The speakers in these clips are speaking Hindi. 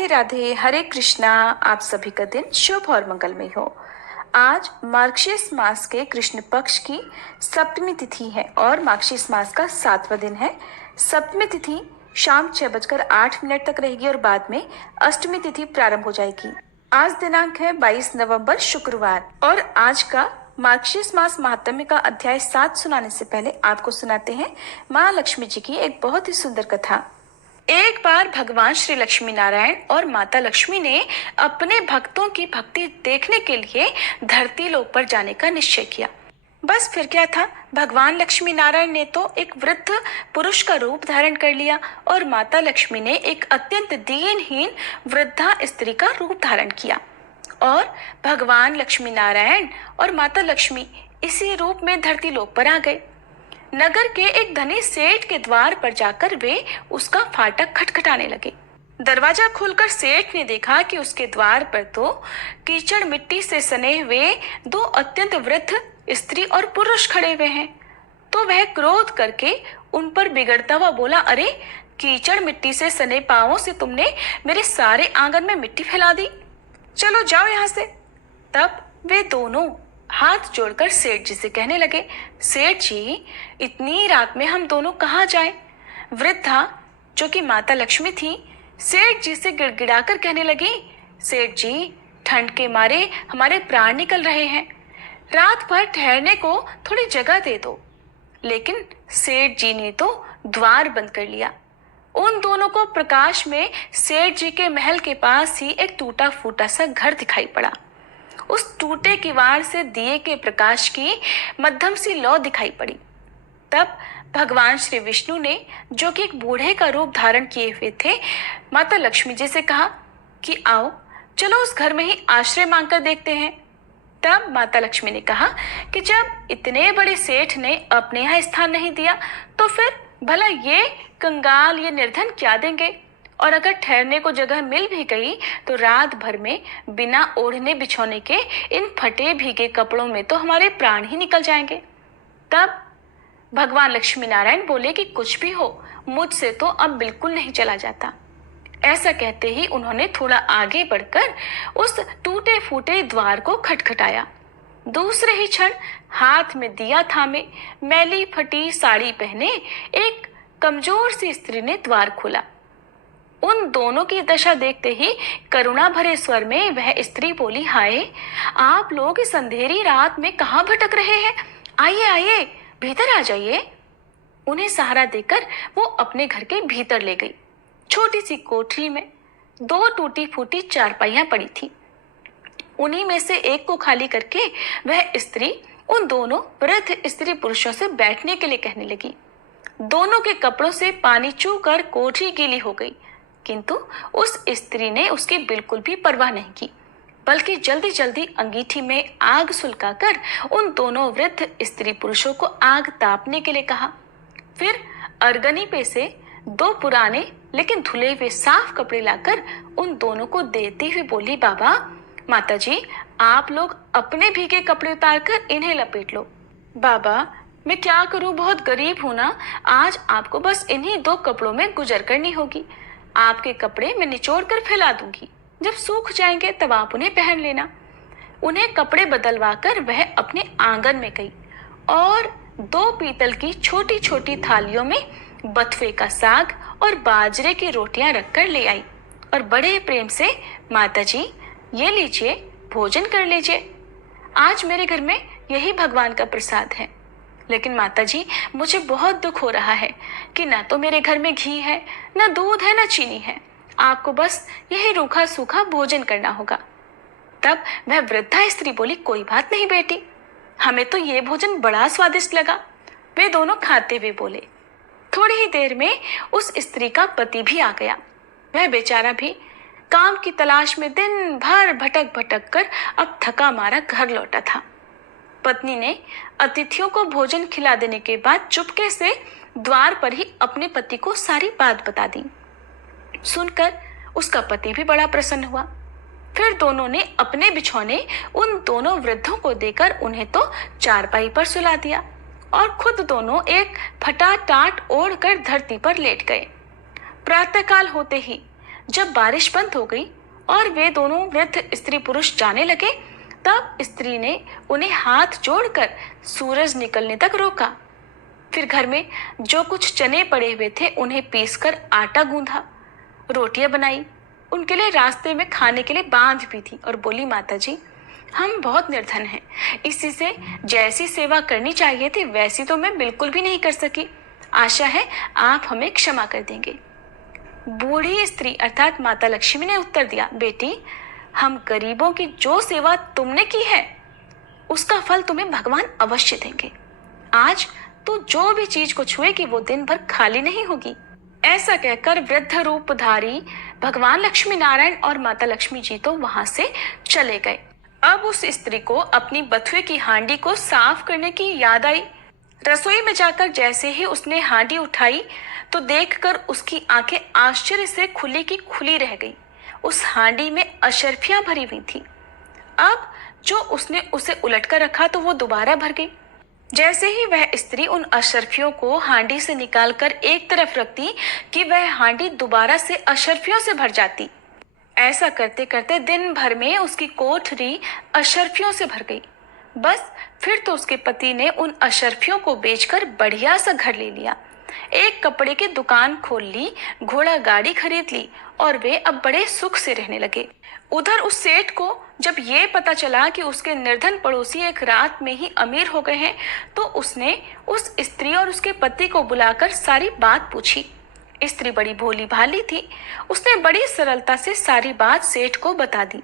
राधे राधे, हरे कृष्णा। आप सभी का दिन शुभ और मंगलमय हो। आज मार्गशीर्ष मास के कृष्ण पक्ष की सप्तमी तिथि है और मार्गशीर्ष मास का 7वां दिन है। सप्तमी तिथि शाम 6:08 तक रहेगी और बाद में अष्टमी तिथि प्रारंभ हो जाएगी। आज दिनांक है 22 नवंबर शुक्रवार और आज का मार्गशीर्ष मास महात्म्य का अध्याय 7 सुनाने से पहले आपको सुनाते हैं माँ लक्ष्मी जी की एक बहुत ही सुंदर कथा। एक बार भगवान श्री लक्ष्मी नारायण और माता लक्ष्मी ने अपने भक्तों की भक्ति देखने के लिए धरती लोक पर जाने का निश्चय किया। बस फिर क्या था, भगवान लक्ष्मी नारायण ने तो एक वृद्ध पुरुष का रूप धारण कर लिया और माता लक्ष्मी ने एक अत्यंत दीनहीन वृद्धा स्त्री का रूप धारण किया और भगवान लक्ष्मी नारायण और माता लक्ष्मी इसी रूप में धरती लोक पर आ गए। नगर के एक धनी सेठ के द्वार पर जाकर वे उसका फाटक खटखटाने लगे। दरवाजा खोलकर सेठ ने देखा कि उसके द्वार पर तो कीचड़ मिट्टी से सने हुए दो अत्यंत वृद्ध स्त्री और पुरुष खड़े हुए हैं। तो वह क्रोध करके उन पर बिगड़ता हुआ बोला, अरे कीचड़ मिट्टी से सने पांवों से तुमने मेरे सारे आंगन में मिट्टी फैला दी, चलो जाओ यहाँ से। तब वे दोनों हाथ जोड़कर सेठ जी से कहने लगे, सेठ जी इतनी रात में हम दोनों कहाँ जाएं? वृद्धा जो कि माता लक्ष्मी थी सेठ जी से गिड़गिड़ाकर कहने लगी, सेठ जी ठंड के मारे हमारे प्राण निकल रहे हैं, रात भर ठहरने को थोड़ी जगह दे दो। लेकिन सेठ जी ने तो द्वार बंद कर लिया। उन दोनों को प्रकाश में सेठ जी के महल के पास ही एक टूटा फूटा सा घर दिखाई पड़ा। उस टूटे किवाड़ से दिए के प्रकाश की मध्यम सी लौ दिखाई पड़ी। तब भगवान श्री विष्णु ने, जो कि एक बूढ़े का रूप धारण किए हुए थे, माता लक्ष्मी जी से कहा कि आओ चलो उस घर में ही आश्रय मांगकर देखते हैं। तब माता लक्ष्मी ने कहा कि जब इतने बड़े सेठ ने अपने यहाँ स्थान नहीं दिया तो फिर भला ये कंगाल, ये निर्धन क्या देंगे? और अगर ठहरने को जगह मिल भी गई तो रात भर में बिना ओढ़ने बिछोने के इन फटे भीगे कपड़ों में तो हमारे प्राण ही निकल जाएंगे। तब भगवान लक्ष्मी नारायण बोले कि कुछ भी हो, मुझसे तो अब बिल्कुल नहीं चला जाता। ऐसा कहते ही उन्होंने थोड़ा आगे बढ़कर उस टूटे फूटे द्वार को खटखटाया। दूसरे ही क्षण हाथ में दिया थामे, मैली फटी साड़ी पहने एक कमजोर सी स्त्री ने द्वार खोला। उन दोनों की दशा देखते ही करुणा भरे स्वर में वह स्त्री बोली, हाय आप लोग इस अंधेरी रात में कहाँ भटक रहे हैं? आइए आइए भीतर आ जाइए। उन्हें सहारा देकर वो अपने घर के भीतर ले गई। छोटी सी कोठरी में दो टूटी फूटी चारपाइयां पड़ी थी। उन्हीं में से एक को खाली करके वह स्त्री उन दोनों वृद्ध स्त्री पुरुषों से बैठने के लिए कहने लगी। दोनों के कपड़ों से पानी चू कर कोठरी गीली हो गई, किंतु उस स्त्री ने उसकी बिल्कुल भी परवाह नहीं की, बल्कि जल्दी जल्दी अंगीठी में आग सुलगाकर उन दोनों वृद्ध स्त्री पुरुषों को आग तापने के लिए कहा। फिर अरगनी पे से दो पुराने लेकिन धुले हुए साफ कपड़े लाकर उन दोनों को देती हुई बोली, बाबा माता जी आप लोग अपने भीगे कपड़े उतारकर इन्हें लपेट लो। बाबा मैं क्या करूं, बहुत गरीब हूं ना, आज आपको बस इन्हीं दो कपड़ों में गुजर करनी होगी। आपके कपड़े मैं निचोड़ कर फैला दूंगी, जब सूख जाएंगे तब आप उन्हें पहन लेना। उन्हें कपड़े बदलवा कर वह अपने आंगन में गई और दो पीतल की छोटी छोटी थालियों में बथुए का साग और बाजरे की रोटियां रखकर ले आई और बड़े प्रेम से, माता जी ये लीजिए, भोजन कर लीजिए, आज मेरे घर में यही भगवान का प्रसाद है। लेकिन माता जी मुझे बहुत दुख हो रहा है कि ना तो मेरे घर में घी है, ना दूध है, ना चीनी है, आपको बस यही रूखा सूखा भोजन करना होगा। तब वह वृद्धा स्त्री बोली, कोई बात नहीं बेटी, हमें तो ये भोजन बड़ा स्वादिष्ट लगा। वे दोनों खाते हुए बोले। थोड़ी ही देर में उस स्त्री का पति भी आ गया। वह बेचारा भी काम की तलाश में दिन भर भटक भटक कर अब थका मारा घर लौटा था। पत्नी ने अतिथियों को भोजन खिला देने के बाद चुपके से द्वार पर ही अपने पति को सारी बात बता दी। सुनकर उसका पति भी बड़ा प्रसन्न हुआ। फिर दोनों ने अपने बिछौने उन दोनों वृद्धों को देकर उन्हें तो चारपाई पर सुला दिया और खुद दोनों एक फटा टाट ओढ़कर धरती पर लेट गए। प्रातःकाल होते ही जब बारिश बंद हो गई और वे दोनों वृद्ध स्त्री पुरुष जाने लगे, तब स्त्री ने उन्हें हाथ जोड़कर सूरज निकलने तक रोका। फिर घर में जो कुछ चने पड़े हुए थे उन्हें पीसकर आटा गूंथा, रोटियां बनाई, उनके लिए रास्ते में खाने के लिए बांध भी थी और बोली, माता जी हम बहुत निर्धन हैं, इसी से जैसी सेवा करनी चाहिए थी वैसी तो मैं बिल्कुल भी नहीं कर सकी। आशा है आप हमें क्षमा कर देंगे। बूढ़ी स्त्री अर्थात माता लक्ष्मी ने उत्तर दिया, बेटी हम गरीबों की जो सेवा तुमने की है उसका फल तुम्हें भगवान अवश्य देंगे। आज तू जो भी चीज को छुएगी वो दिन भर खाली नहीं होगी। ऐसा कहकर वृद्ध रूपधारी भगवान लक्ष्मी नारायण और माता लक्ष्मी जी तो वहां से चले गए। अब उस स्त्री को अपनी बथुए की हांडी को साफ करने की याद आई। रसोई में जाकर जैसे ही उसने हांडी उठाई तो देखकर उसकी आंखें आश्चर्य से खुली की खुली रह गई। उस हांडी में अशर्फियां भरी हुई थी। अब जो उसने उसे उलटकर रखा तो वो दोबारा भर गई। जैसे ही वह स्त्री उन अशर्फियों को हांडी से निकालकर एक तरफ रखती कि वह हांडी दोबारा से अशर्फियों से भर जाती। ऐसा करते करते दिन भर में उसकी कोठरी अशर्फियों से भर गई। बस फिर तो उसके पति ने उन अशर्फियों को बेचकर बढ़िया सा घर ले लिया, एक कपड़े की दुकान खोल ली, घोड़ा गाड़ी खरीद ली और वे अब बड़े सुख से रहने लगे। उधर उस सेठ को जब ये पता चला कि उसके निर्धन पड़ोसी एक रात में ही अमीर हो गए हैं, तो उसने उस स्त्री और उसके पति को बुलाकर सारी बात पूछी। स्त्री बड़ी भोली भाली थी, उसने बड़ी सरलता से सारी बात सेठ को बता दी।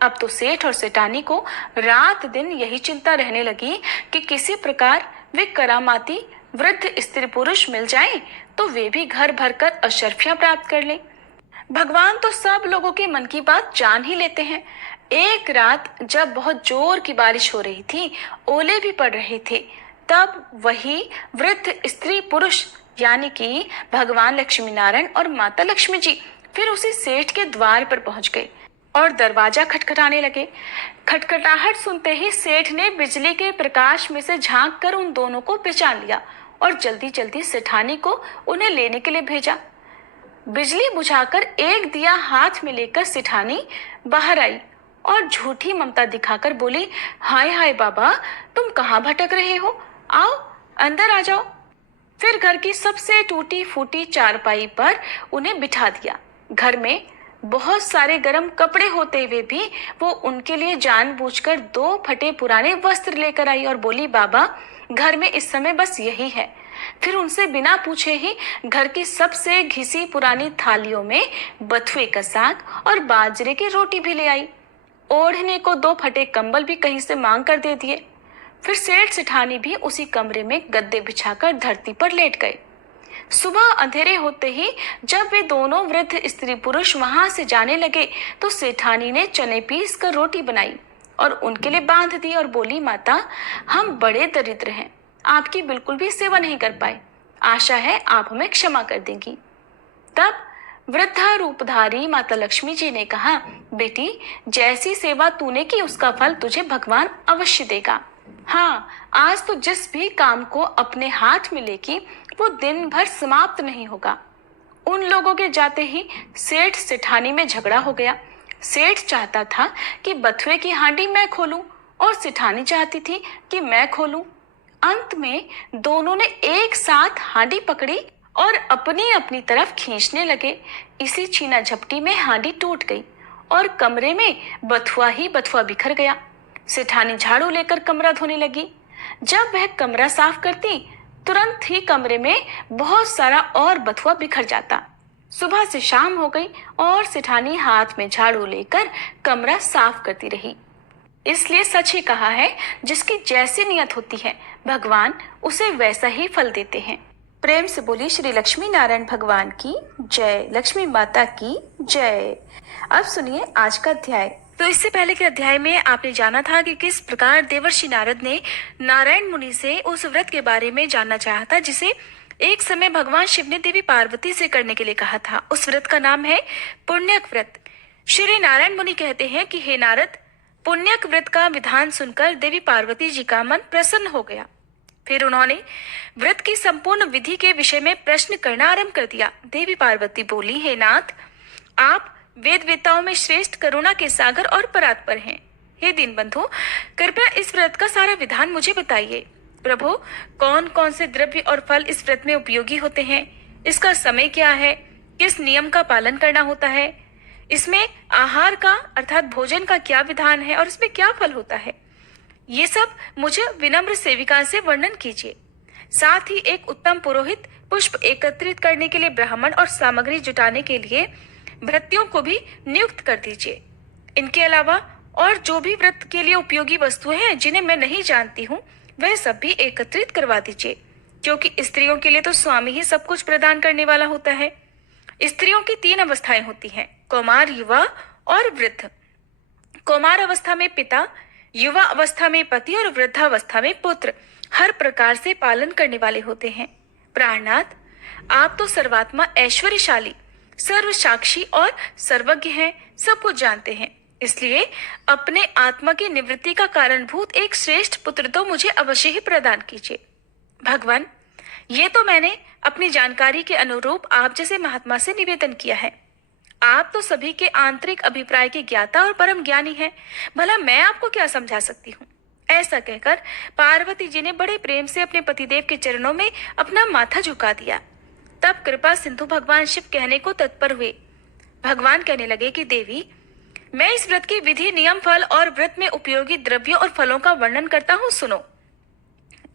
अब तो सेठ और सेठानी को रात दिन यही चिंता रहने लगी कि किसी प्रकार वे करामाती वृद्ध स्त्री पुरुष मिल जाएं तो वे भी घर भरकर अशर्फियां प्राप्त कर लें। भगवान तो सब लोगों के मन की बात जान ही लेते हैं। एक रात जब बहुत जोर की बारिश हो रही थी, ओले भी पड़ रहे थे, तब वही वृद्ध स्त्री पुरुष यानी कि भगवान लक्ष्मी नारायण और माता लक्ष्मी जी फिर उसी सेठ के द्वार पर पहुंच गए और दरवाजा खटखटाने लगे। खटखटाहट सुनते ही सेठ ने बिजली के प्रकाश में से झांक कर उन दोनों को पहचान लिया और जल्दी जल्दी सेठानी को उन्हें लेने के लिए भेजा। बिजली बुझाकर एक दिया हाथ में लेकर सेठानी बाहर आई और झूठी ममता दिखाकर बोली, हाय हाय बाबा, तुम कहाँ भटक रहे हो, आओ अंदर आ जाओ। फिर घर की सबसे टूटी फूटी चारपाई पर उन्हें बिठा दिया। घर में बहुत सारे गर्म कपड़े होते हुए भी वो उनके लिए जानबूझकर 2 फटे पुराने वस्त्र लेकर आई और बोली, बाबा घर में इस समय बस यही है। फिर उनसे बिना पूछे ही घर की सबसे घिसी पुरानी थालियों में बथुए का साग और बाजरे की रोटी भी ले आई। ओढ़ने को 2 फटे कंबल भी कहीं से मांग कर दे दिए। फिर सेठ सेठानी भी उसी कमरे में गद्दे बिछाकर धरती पर लेट गए। सुबह अंधेरे होते ही जब वे दोनों वृद्ध स्त्री पुरुष वहां से जाने लगे तो सेठानी ने चने पीस कर रोटी बनाई और उनके लिए बांध दी और बोली, माता हम बड़े दरिद्र हैं, आपकी बिल्कुल भी सेवा नहीं कर पाए, आशा है आप हमें क्षमा कर देंगी। तब वृद्धा रूपधारी माता लक्ष्मी जी ने कहा, बेटी जैसी सेवा तूने की उसका फल तुझे भगवान अवश्य देगा। हाँ, आज तो जिस भी काम को अपने हाथ में लेगी वो दिन भर समाप्त नहीं होगा। उन लोगों के जाते ही सेठ सेठानी में झगड़ा हो गया। सेठ चाहता था कि बथुए की हांडी मैं खोलूं और सेठानी चाहती थी कि मैं खोलूं। अंत में दोनों ने एक साथ हांडी पकड़ी और अपनी अपनी तरफ खींचने लगे। इसी छीना झपटी में हांडी टूट गई और कमरे में बथुआ ही बथुआ बिखर गया। सेठानी झाड़ू लेकर कमरा धोने लगी। जब वह कमरा साफ करती तुरंत ही कमरे में बहुत सारा और बथुआ बिखर जाता। सुबह से शाम हो गई और सेठानी हाथ में झाड़ू लेकर कमरा साफ करती रही। इसलिए सच ही कहा है, जिसकी जैसी नियत होती है भगवान उसे वैसा ही फल देते हैं। प्रेम से बोली श्री लक्ष्मी नारायण भगवान की जय, लक्ष्मी माता की जय। अब सुनिए आज का अध्याय। तो इससे पहले के अध्याय में आपने जाना था कि किस प्रकार देवर्षि नारद ने नारायण मुनि से उस व्रत के बारे में जानना चाहा था जिसे एक समय भगवान शिव ने देवी पार्वती से करने के लिए कहा था। उस व्रत का नाम है पुण्यक व्रत। श्री नारायण मुनि कहते हैं कि हे नारद, पुण्यक व्रत का विधान सुनकर देवी पार्वती जी का मन प्रसन्न हो गया। फिर उन्होंने व्रत की संपूर्ण विधि के विषय में प्रश्न करना आरंभ कर दिया। देवी पार्वती बोली, हे नाथ, आप वेद वेताओं में श्रेष्ठ, करुणा के सागर और परात्पर हैं। हे दीनबंधु, कृपया इस व्रत का सारा विधान मुझे बताइए। प्रभु, कौन कौन से द्रव्य और फल इस व्रत में उपयोगी होते हैं? इसका समय क्या है? किस नियम का पालन करना होता है? इसमें आहार का अर्थात भोजन का क्या विधान है और इसमें क्या फल होता है? ये सब मुझे विनम्र सेविका से वर्णन कीजिए। साथ ही एक उत्तम पुरोहित, पुष्प एकत्रित करने के लिए ब्राह्मण और सामग्री जुटाने के लिए भृत्यों को भी नियुक्त कर दीजिए। इनके अलावा और जो भी व्रत के लिए उपयोगी वस्तुएं हैं जिन्हें मैं नहीं जानती हूँ, वह सब भी एकत्रित करवा दीजिए, क्योंकि स्त्रियों के लिए तो स्वामी ही सब कुछ प्रदान करने वाला होता है। स्त्रियों की 3 अवस्थाएं होती हैं, कौमार, युवा और वृद्ध। कौमार अवस्था में पिता, युवा अवस्था में पति और वृद्धावस्था में पुत्र हर प्रकार से पालन करने वाले होते हैं। प्राणनाथ, आप तो सर्वात्मा, ऐश्वर्यशाली, सर्वसाक्षी और सर्वज्ञ हैं, सब कुछ जानते हैं। इसलिए अपने आत्मा की निवृत्ति का कारणभूत एक श्रेष्ठ पुत्र तो मुझे अवश्य ही प्रदान कीजिए। भगवान, ये तो मैंने अपनी जानकारी के अनुरूप आप जैसे महात्मा से निवेदन किया है। आप तो सभी के आंतरिक अभिप्राय के ज्ञाता और परम ज्ञानी हैं। भला मैं आपको क्या समझा सकती हूँ? ऐसा कहकर पार्वती जी ने बड़े प्रेम से अपने पतिदेव के चरणों में अपना माथा झुका दिया। तब कृपा सिंधु भगवान शिव कहने को तत्पर हुए। भगवान कहने लगे कि देवी, मैं इस व्रत की विधि, नियम, फल और व्रत में उपयोगी द्रव्यों और फलों का वर्णन करता हूँ, सुनो।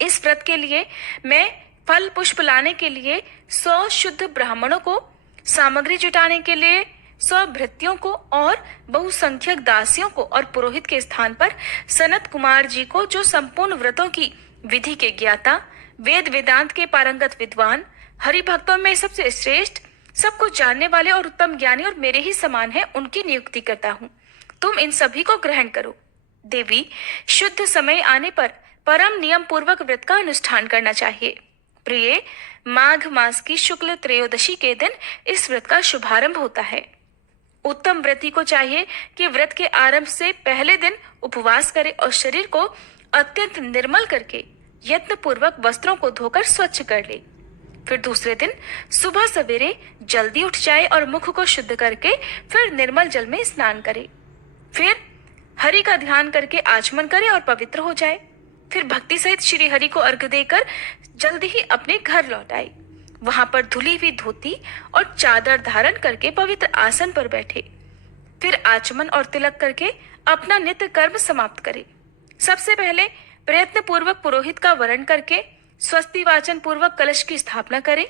इस व्रत के लिए मैं फल पुष्प लाने के लिए 100 शुद्ध ब्राह्मणों को, सामग्री जुटाने के लिए 100 भृत्यों को और बहुसंख्यक दासियों को और पुरोहित के स्थान पर सनत कुमार जी को, जो संपूर्ण व्रतों की विधि के ज्ञाता, वेद वेदांत के पारंगत विद्वान, हरि भक्तों में सबसे श्रेष्ठ, सब कुछ जानने वाले और उत्तम ज्ञानी और मेरे ही समान है, उनकी नियुक्ति करता हूँ। तुम इन सभी को ग्रहण करो। देवी, शुद्ध समय आने पर परम नियम पूर्वक व्रत का अनुष्ठान करना चाहिए। प्रिय, माघ मास की शुक्ल त्रयोदशी के दिन इस व्रत का शुभारंभ होता है। उत्तम व्रती को चाहिए कि व्रत के आरंभ से पहले दिन उपवास करे और शरीर को अत्यंत निर्मल करके यत्न पूर्वक वस्त्रों को धोकर स्वच्छ कर ले। फिर दूसरे दिन सुबह सवेरे जल्दी उठ जाए और मुख को शुद्ध करके फिर निर्मल जल में स्नान करे। फिर हरि का ध्यान करके आचमन करे और पवित्र हो जाए। फिर भक्ति सहित श्री हरि को अर्घ्य देकर जल्दी ही अपने घर लौट आए। वहां पर धुली हुई धोती और चादर धारण करके पवित्र आसन पर बैठे। फिर आचमन और तिलक करके अपना नित्य कर्म समाप्त करे। सबसे पहले प्रयत्न पूर्वक पुरोहित का वरण करके स्वस्ति वाचन पूर्वक कलश की स्थापना करें।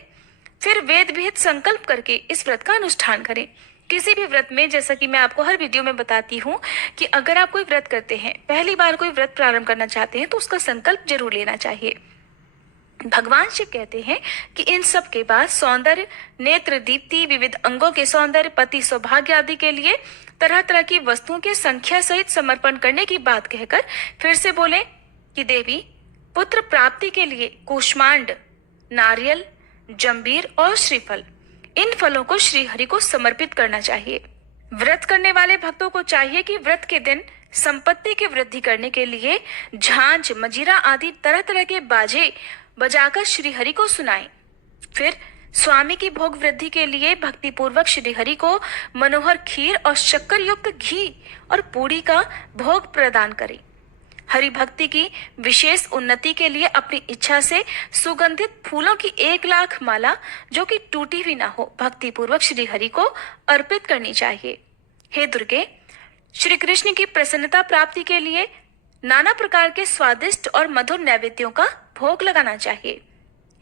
फिर वेद विहित संकल्प करके इस व्रत का अनुष्ठान करें। किसी भी व्रत में, जैसा कि मैं आपको हर वीडियो में बताती हूँ, कि अगर आप कोई व्रत करते हैं, पहली बार कोई व्रत प्रारंभ करना चाहते हैं, तो उसका संकल्प जरूर लेना चाहिए। भगवान शिव कहते हैं कि इन सब के बाद सौंदर्य, नेत्र दीप्ति, विविध अंगों के सौंदर्य, पति सौभाग्य आदि के लिए तरह तरह की वस्तुओं के संख्या सहित समर्पण करने की बात कहकर फिर से बोले कि देवी, पुत्र प्राप्ति के लिए कूष्मांड, नारियल, जंबीर और श्रीफल, इन फलों को श्री हरि को समर्पित करना चाहिए। व्रत करने वाले भक्तों को चाहिए कि व्रत के दिन संपत्ति की वृद्धि करने के लिए झांझ, मजीरा आदि तरह तरह के बाजे बजाकर श्री हरि को सुनाएं। फिर स्वामी की भोग वृद्धि के लिए भक्ति पूर्वक श्री हरि को मनोहर खीर और शक्कर युक्त घी और पूड़ी का भोग प्रदान करें। हरि भक्ति की विशेष उन्नति के लिए अपनी इच्छा से सुगंधित फूलों की 1,00,000 माला, जो कि टूटी हुई ना हो, भक्ति पूर्वक श्री हरि को अर्पित करनी चाहिए। हे दुर्गे, श्री कृष्ण की प्रसन्नता प्राप्ति के लिए नाना प्रकार के स्वादिष्ट और मधुर नैवेद्यों का भोग लगाना चाहिए।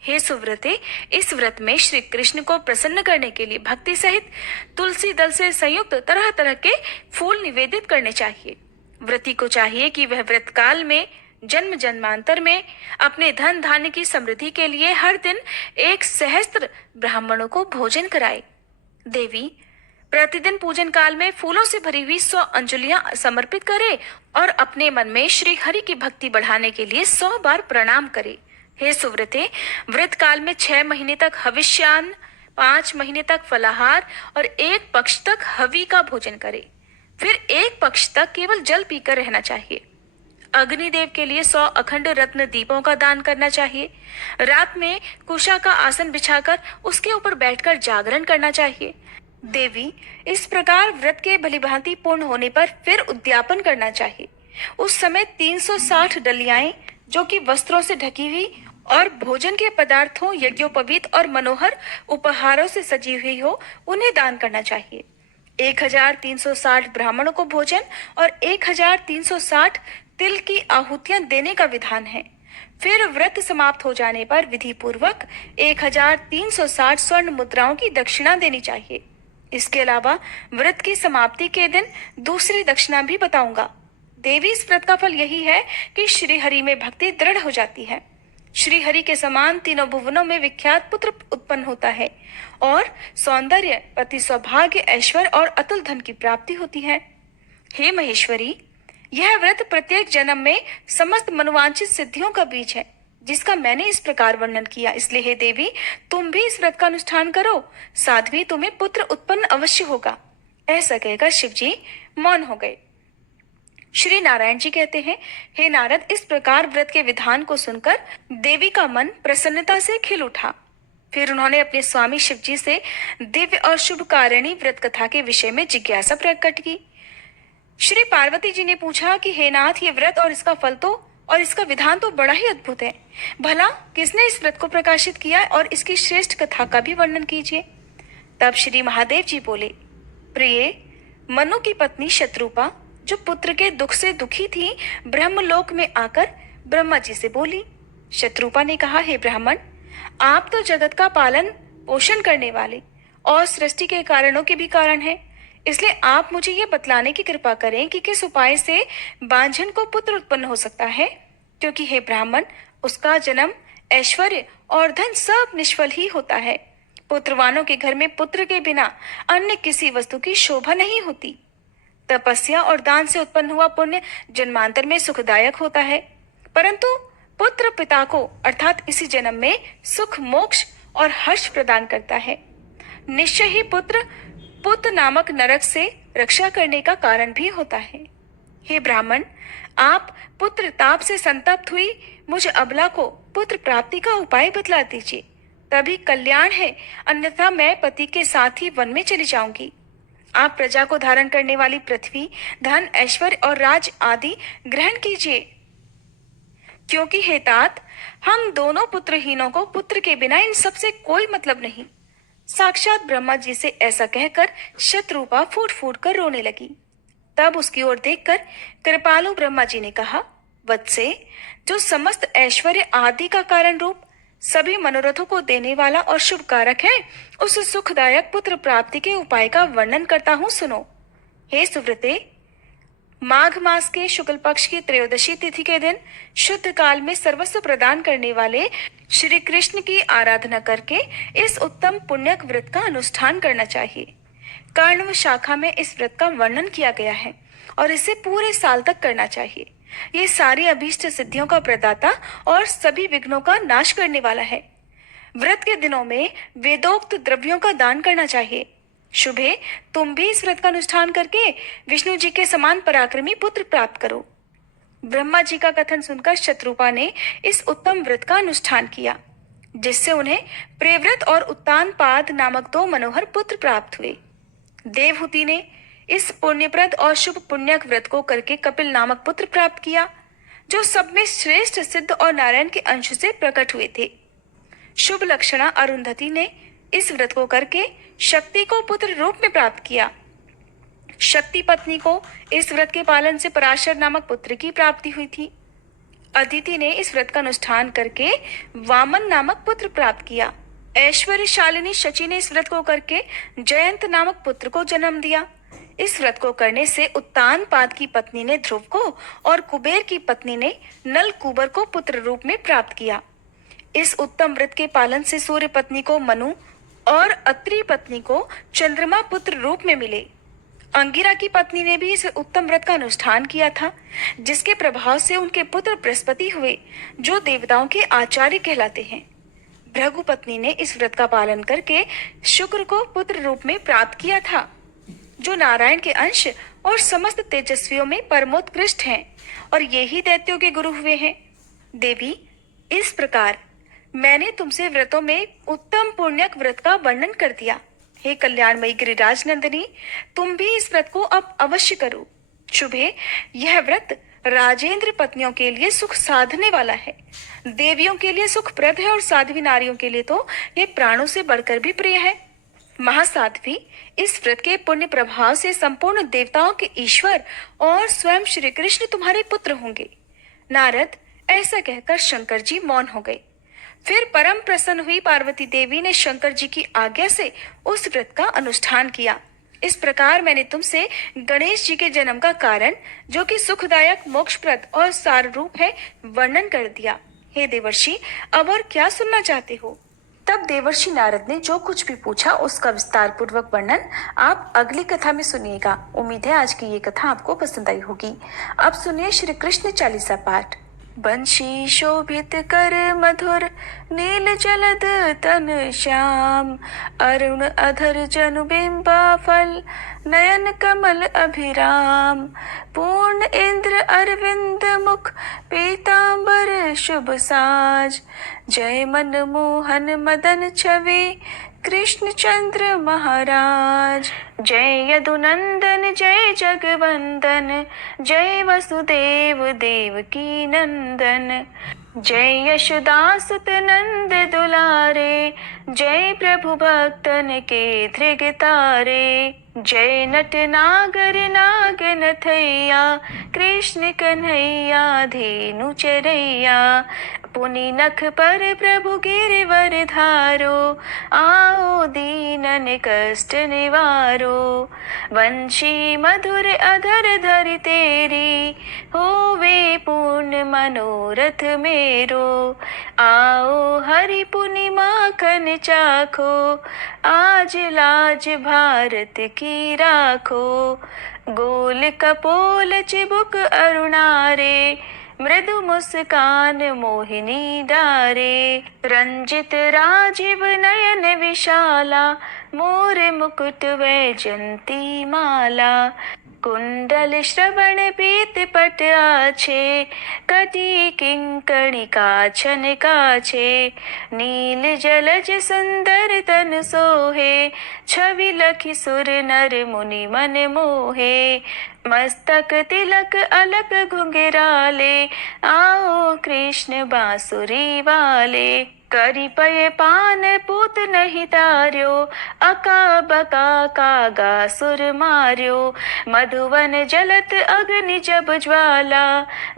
हे सुव्रते, इस व्रत में श्री कृष्ण को प्रसन्न करने के लिए भक्ति सहित तुलसी दल से संयुक्त तरह तरह के फूल निवेदित करने चाहिए। व्रती को चाहिए कि वह व्रत काल में जन्म जन्मांतर में अपने धन धान्य की समृद्धि के लिए हर दिन 1 सहस्त्र ब्राह्मणों को भोजन कराए। देवी, प्रतिदिन पूजन काल में फूलों से भरी हुई 100 अंजलियां समर्पित करे और अपने मन में श्री हरि की भक्ति बढ़ाने के लिए 100 बार प्रणाम करे। हे सुव्रते, व्रत काल में 6 महीने तक हविष्यान्न, 5 महीने तक फलाहार और 1 पक्ष तक हवि का भोजन करे। फिर 1 पक्ष तक केवल जल पीकर रहना चाहिए। अग्निदेव के लिए 100 अखंड रत्न दीपों का दान करना चाहिए। रात में कुशा का आसन बिछाकर उसके ऊपर बैठकर जागरण करना चाहिए। देवी, इस प्रकार व्रत के भलीभांति पूर्ण होने पर फिर उद्यापन करना चाहिए। उस समय 360 डलियाएं जो कि वस्त्रों से ढकी हुई और भोजन के पदार्थों, यज्ञोपवीत और मनोहर उपहारों से सजी हुई हो, उन्हें दान करना चाहिए। 1360 ब्राह्मणों को भोजन और 1360 तिल की आहुतियां देने का विधान है। फिर व्रत समाप्त हो जाने पर विधि पूर्वक 1360 स्वर्ण मुद्राओं की दक्षिणा देनी चाहिए। इसके अलावा व्रत की समाप्ति के दिन दूसरी दक्षिणा भी बताऊंगा। देवी, इस व्रत का फल यही है कि श्री हरि में भक्ति दृढ़ हो जाती है। श्री हरि के समान तीनों भुवनों में विख्यात पुत्र उत्पन्न होता है और सौंदर्य, पति, सौभाग्य, ऐश्वर्य और अतुल धन की प्राप्ति होती है। हे महेश्वरी, यह व्रत प्रत्येक जन्म में समस्त मनोवांछित सिद्धियों का बीज है, जिसका मैंने इस प्रकार वर्णन किया। इसलिए हे देवी, तुम भी इस व्रत का अनुष्ठान करो, साध्वी तुम्हें पुत्र उत्पन्न अवश्य होगा। ऐसा कहकर शिव जी मौन हो गए। श्री नारायण जी कहते हैं, हे नारद, इस प्रकार व्रत के विधान को सुनकर देवी का मन प्रसन्नता से खिल उठा। फिर उन्होंने अपने स्वामी शिव जी से दिव्य और शुभ कारिणी व्रत कथा के विषय में जिज्ञासा प्रकट की। श्री पार्वती जी ने पूछा कि हे नाथ, ये व्रत और इसका फल तो और इसका विधान तो बड़ा ही अद्भुत है। भला किसने इस व्रत को प्रकाशित किया और इसकी श्रेष्ठ कथा का भी वर्णन कीजिए। तब श्री महादेव जी बोले, प्रिय, मनु की पत्नी शत्रुपा, जो पुत्र के दुख से दुखी थी, ब्रह्मलोक में आकर ब्रह्मा जी से बोली। शत्रुपा ने कहा, हे ब्राह्मण, आप तो जगत का पालन पोषण करने वाले और सृष्टि के कारणों के भी कारण हैं। इसलिए आप मुझे ये बतलाने की कृपा करें कि किस उपाय से बांझन को पुत्र उत्पन्न हो सकता है, क्योंकि हे ब्राह्मण, उसका जन्म, ऐश्वर्य और धन सब निष्फल ही होता है। पुत्रवानों के घर में पुत्र के बिना अन्य किसी वस्तु की शोभा नहीं होती। तपस्या और दान से उत्पन्न हुआ पुण्य जन्मांतर में सुखदायक होता है, परंतु पुत्र पिता को अर्थात इसी जन्म में सुख, मोक्ष और हर्ष प्रदान करता है। निश्चय ही पुत्र पुत्र नामक नरक से रक्षा करने का कारण भी होता है। हे ब्राह्मण, आप पुत्र ताप से संतप्त हुई मुझ अबला को पुत्र प्राप्ति का उपाय बतला दीजिए, तभी कल्याण है, अन्यथा मैं पति के साथ ही वन में चली जाऊंगी। आप प्रजा को धारण करने वाली पृथ्वी, धन, ऐश्वर्य और राज आदि ग्रहण कीजिए, क्योंकि हे तात, हम दोनों पुत्रहीनों को पुत्र के बिना इन सबसे कोई मतलब नहीं। साक्षात ब्रह्मा जी से ऐसा कहकर शत्रुपा फूट फूट कर रोने लगी। तब उसकी ओर देखकर कृपालु ब्रह्मा जी ने कहा, वत्से, जो समस्त ऐश्वर्य आदि का कारण रूप, सभी मनोरथों को देने वाला और शुभ कारक है, उस सुखदायक पुत्र प्राप्ति के उपाय का वर्णन करता हूँ, सुनो। हे सुव्रते, माघ मास के शुक्ल पक्ष की त्रयोदशी तिथि के दिन शुद्ध काल में सर्वस्व प्रदान करने वाले श्री कृष्ण की आराधना करके इस उत्तम पुण्यक व्रत का अनुष्ठान करना चाहिए। कर्ण शाखा में इस व्रत का वर्णन किया गया है और इसे पूरे साल तक करना चाहिए। ये सारी अभीष्ट सिद्धियों का प्रदाता और सभी विघ्नों का नाश करने वाला है। व्रत के दिनों में वेदोक्त द्रव्यों का दान करना चाहिए। शुभे, तुम भी इस व्रत का अनुष्ठान करके विष्णु जी के समान पराक्रमी पुत्र प्राप्त करो। ब्रह्मा जी का कथन सुनकर शत्रुपा ने इस उत्तम व्रत का अनुष्ठान किया, जिससे उन्हें प्रेव्रत और उत्तानपाद नामक 2 मनोहर पुत्र प्राप्त हुए। देवहूति ने इस पुण्यप्रद और शुभ पुण्यक व्रत को करके कपिल नामक पुत्र प्राप्त किया, जो सब में श्रेष्ठ, सिद्ध और नारायण के अंश से प्रकट हुए थे। शुभ लक्षणा अरुंधति ने इस व्रत को करके शक्ति को पुत्र रूप में प्राप्त किया। शक्ति पत्नी को इस व्रत के पालन से पराशर नामक पुत्र की प्राप्ति हुई थी। अदिति ने इस व्रत का अनुष्ठान करके वामन नामक पुत्र प्राप्त किया। ऐश्वर्यशालिनी शची ने इस व्रत को करके जयंत नामक पुत्र को जन्म दिया। इस व्रत को करने से उत्तानपाद की पत्नी ने ध्रुव को और कुबेर की पत्नी ने नल कुबर को पुत्र रूप में प्राप्त किया। इस उत्तम व्रत के पालन से सूर्य पत्नी को मनु और अत्रि पत्नी को चंद्रमा पुत्र रूप में मिले। अंगिरा की पत्नी ने भी इस उत्तम व्रत का अनुष्ठान किया था, जिसके प्रभाव से उनके पुत्र बृहस्पति हुए, जो देवताओं के आचार्य कहलाते हैं। भृगु पत्नी ने इस व्रत का पालन करके शुक्र को पुत्र रूप में प्राप्त किया था, जो नारायण के अंश और समस्त तेजस्वियों में परमोत्कृष्ट हैं और यही दैत्यों के गुरु हुए हैं। देवी, इस प्रकार मैंने तुमसे व्रतों में उत्तम पुण्यक व्रत का वर्णन कर दिया। हे कल्याणमयी गिरिराज नंदिनी, तुम भी इस व्रत को अब अवश्य करो। शुभे, यह व्रत राजेंद्र पत्नियों के लिए सुख साधने वाला है, देवियों के लिए सुखप्रद है और साध्वी नारियों के लिए तो ये प्राणों से बढ़कर भी प्रिय है। महासाध्वी, इस व्रत के पुण्य प्रभाव से संपूर्ण देवताओं के ईश्वर और स्वयं श्री कृष्ण तुम्हारे पुत्र होंगे। नारद, ऐसा कहकर शंकर जी मौन हो गए। फिर परम प्रसन्न हुई पार्वती देवी ने शंकर जी की आज्ञा से उस व्रत का अनुष्ठान किया। इस प्रकार मैंने तुमसे गणेश जी के जन्म का कारण, जो कि सुखदायक, मोक्षप्रद और सार रूप है, वर्णन कर दिया। हे देवर्षि, अब और क्या सुनना चाहते हो? तब देवर्षि नारद ने जो कुछ भी पूछा उसका विस्तार पूर्वक वर्णन आप अगली कथा में सुनिएगा। उम्मीद है आज की ये कथा आपको पसंद आई होगी। अब सुनिए श्री कृष्ण चालीसा पाठ। बंशी शोभित कर मधुर, नील जलद तन श्याम, अरुण अधर जनु बिंबा फल, नयन कमल अभिराम, पूर्ण इंद्र अरविंद मुख, पीतांबर शुभ साज, जय मन मोहन मदन छवि, कृष्ण चंद्र महाराज। जय यदुनंदन जय जगवंदन, जय वसुदेव देवकी नंदन, जय यशोदासुत नंद दुलारे, जय प्रभु भक्तन के धृगतारे, जय नट नागर नागन थैया, कृष्ण कन्हैया धेनु चरैया, पुनि नख पर प्रभु गिरिवर धारो, आओ दीनन कष्ट निवारो, वंशी मधुर अधर धरि तेरी, होवे पूर्ण मनोरथ मेरो, आओ हरि पुनि माखन चाखो, आज लाज भारत की राखो, गोल कपोल चिबुक अरुणारे, मृदु मुस्कान मोहिनी डारे, रंजित राजीव नयन विशाला, मोर मुकुट वैजंती माला, कुंडल श्रवण पीत पट आछे, कटी किंकणी काछन काछे, नील जलज सुंदर तन सोहे, छवि लखि सुर नर मुनि मन मोहे, मस्तक तिलक अलक घुंघराले, आओ कृष्ण बांसुरी वाले, करी पय पान पूत नहीं तार्यो, अका बका कागा सुर मार्यो, मधुवन जलत अग्नि जब ज्वाला,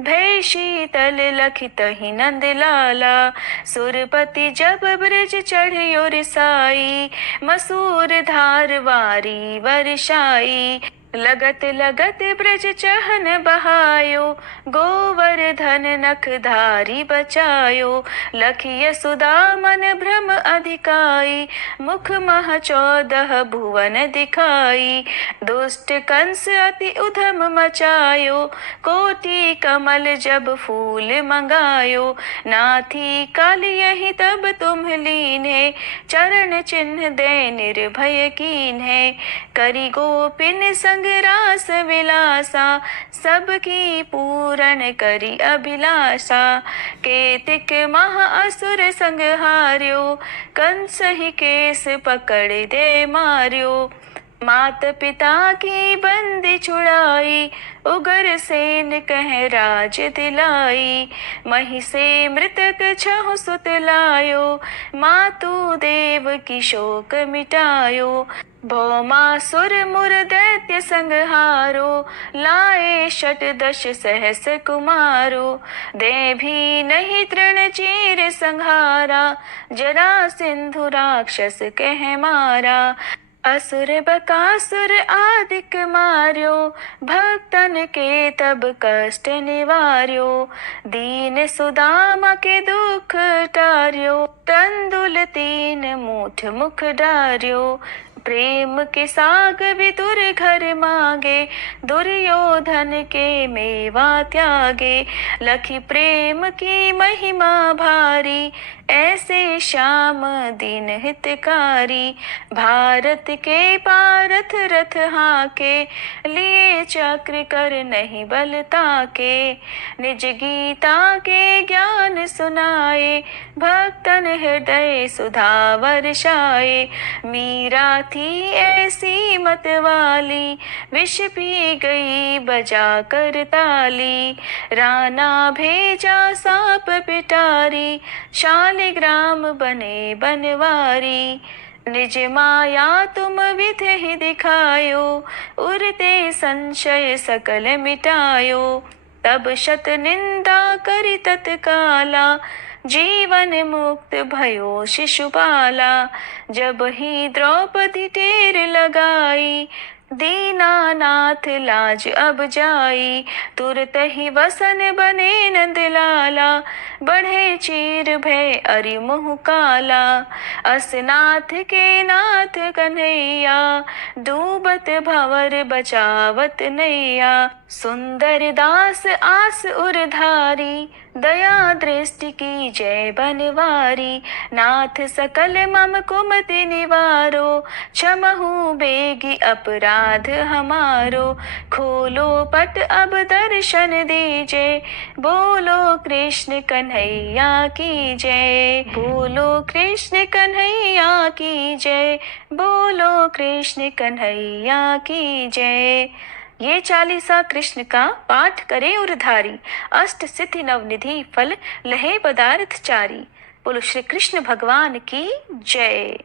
भय शीतल लखित ही नंद लाला, सुरपति जब ब्रज चढ़ियो रिसाई, मसूर धार वारी वर्षाई, लगत लगत ब्रज चहन बहायो, गोवर्धन नख धारी बचायो, लखिय सुदा मन भ्रम अधिकाई, मुख मह 14 भुवन दिखाई, दुष्ट कंस अति उधम मचायो, कोटि कमल जब फूल मंगायो, नाथी काल यही तब तुम लीन्हे, चरण चिन्ह दे निर्भय कीन्हे, करी गोपिन संग रास विलासा, सबकी पूरण करी अभिलाषा, केतिक महा असुर संहार्यो, कंस ही केस पकड़ दे मार्यो, मात पिता की बंदी छुड़ाई, उगर सेन कह राज दिलाई, मही से मृतक छहु सुत लायो, मातु देव की शोक मिटायो, भौमासुर मुर दैत्य संहारो, लाए शत दश सहस कुमारो, दे भी नहीं तृण चीर संहारा, जरा सिंधु राक्षस कह मारा, असुर बकासुर आदिक मार्यो, भक्तन के तब कष्ट निवार्यो, दीन सुदामा के दुख टार्यो, तंदुल 3 मूठ मुख डार्यो, प्रेम के साग विदुर घर मांगे, दुर्योधन के मेवा त्यागे, लखी प्रेम की महिमा भारी, ऐसे श्याम दीन हितकारी, भारत के पारथ रथ हाके, लिए चक्र कर नहीं बलता के, निज गीता के ज्ञान सुनाए, भक्तन हृदय सुधा वर्षाए। मीरा थी ऐसी मत वाली, विष पी गई बजा कर ताली, राना भेजा सांप पिटारी, शालिग्राम बने बनवारी। निज माया तुम विधि दिखायो, उरते संशय सकल मिटायो, तब शत निंदा करि तत्काला, जीवन मुक्त भयो शिशुपाला। जब ही द्रौपदी टेर लगाई, दीनानाथ लाज अब जाई, तुरत ही वसन बने नंदलाला, बढ़े चीर भय अरि मुँह काला। असनाथ के नाथ कन्हैया, डूबत भंवर बचावत नैया, सुंदर दास आस उरधारी, दया दृष्टि की जय बनवारी। नाथ सकल मम कुमति निवारो, क्षमहु बेगी अपराध हमारो, खोलो पट अब दर्शन दीजे, बोलो कृष्ण कन्हैया की जय, बोलो कृष्ण कन्हैया की जय, बोलो कृष्ण कन्हैया की जय। ये चालीसा कृष्ण का पाठ करे उरधारी, अष्ट सिद्धि नवनिधि फल लहे पदार्थ चारी। बोलो श्री कृष्ण भगवान की जय।